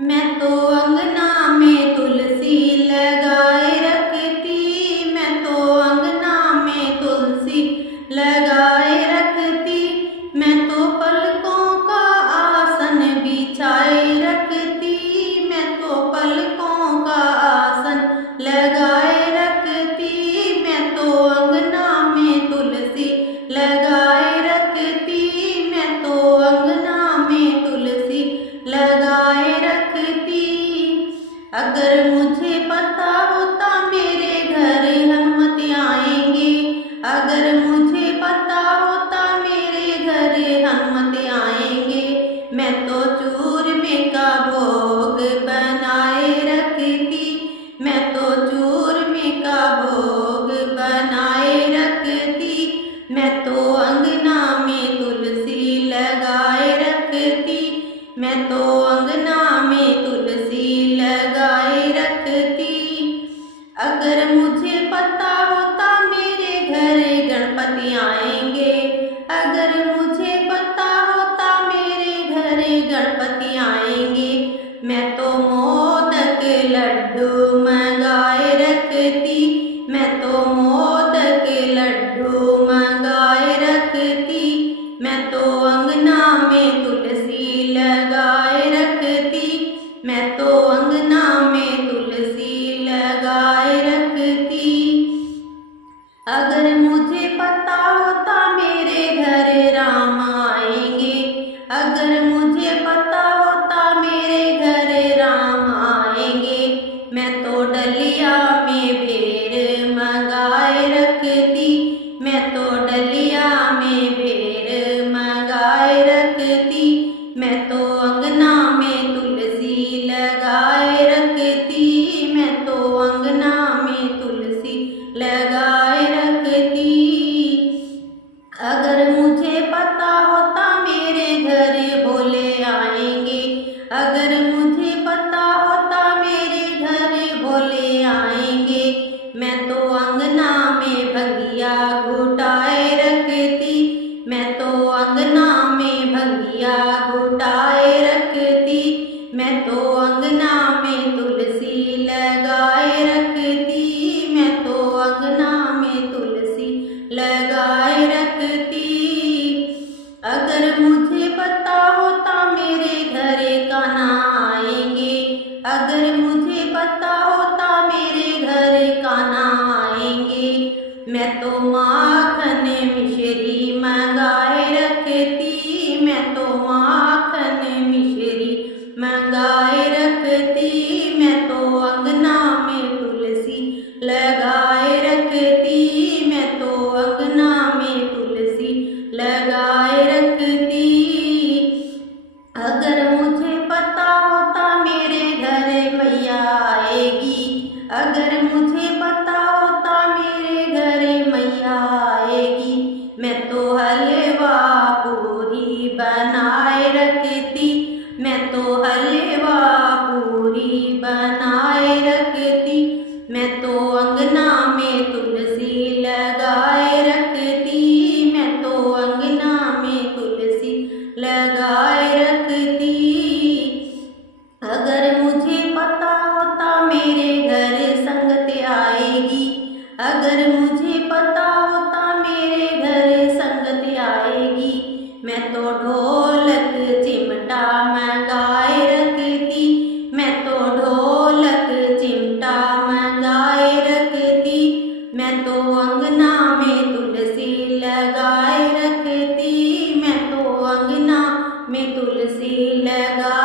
मैं तो अंगना में तुलसी लगाए रखती, मैं तो अंगना में तुलसी लगाए रखती, मैं तो पलकों का आसन बिछाए रखती, मैं तो पलकों का आसन लगाए रखती, मैं तो अंगना में तुलसी लगाए रखती, मैं तो अंगना में तुलसी लगाए रखती। अगर मुझे पता होता मेरे घर हनुमत आएंगे, अगर मुझे पता होता मेरे घर हनुमत आएंगे, मैं तो चूरमे का भोग बनाए रखती, मैं तो चूरमे का भोग बनाए रखती, मैं तो अंगना में तुलसी लगाए रखती, मैं तो अंगना में तुलसी लगाए रखती। अगर मुझे पता होता मेरे घर गणपति आएंगे, अगर मुझे पता होता मेरे घर गणपति आएंगे, मैं तो मोदक लड्डू मंगाए रखती, मैं तो मोदक लड्डू मंगाए रखती, मैं तो अंगना में तुलसी लगाए रखती, मैं तो अंगना में तुलसी लगाए रखती। अगर मुझे पता होता मेरे घर राम आएंगे, अगर मुझे पता होता मेरे घर राम आएंगे, मैं तो डलिया में भेर मंगाए रखती, मैं तो डलिया में भेर मंगाए रखती, मैं तो अंगना में तुलसी लगाए रखती, मैं तो अंगना में तुलसी लगाए रखती। अगर मुझे पता होता मेरे घर भोले आएंगे, अगर मुझे पता होता मेरे घर भोले आएंगे, मैं तो अंगना में भंगिया घुटाए रखती, मैं तो अंगना में भंगिया घुटाए रखती, मैं तो अंगना में तुलसी लगाए रखती, मैं तो अंगना में तुलसी लगाए रखती। अगर मुझे पता होता मेरे घर कान्हा आएंगे, अगर मुझे पता होता मेरे घर कान्हा आएंगे, मैं तो माखन मिश्री मंगाए रखती, मैं तो माखन मिश्री मंगाए रखती, मैं तो अंगना में तुलसी लगाए रखती, मैं तो अंगना में तुलसी लगाए रखती। अगर मुझे पता होता मेरे घर मैया आएगी, अगर मुझे पता होता मेरे घर मैया आएगी, मैं तो हलवा पूरी बनाए रखती, मैं तो हलवा पूरी बनाए रखती, मैं तो अंगना में तुलसी लगाए रखती, मैं तो अंगना में तुलसी लगाए रखती। अगर मुझे पता होता मेरे घर संगत आएगी, अगर मुझे पता होता मेरे घर संगत आएगी, मैं तो ढोलक चिमटा मंगाए रखती, मैं तो ढोलक चिमटा मंगाए रखती, मैं तो अंगना में तुलसी लगाए रखती, मैं तो अंगना में तुलसी लगा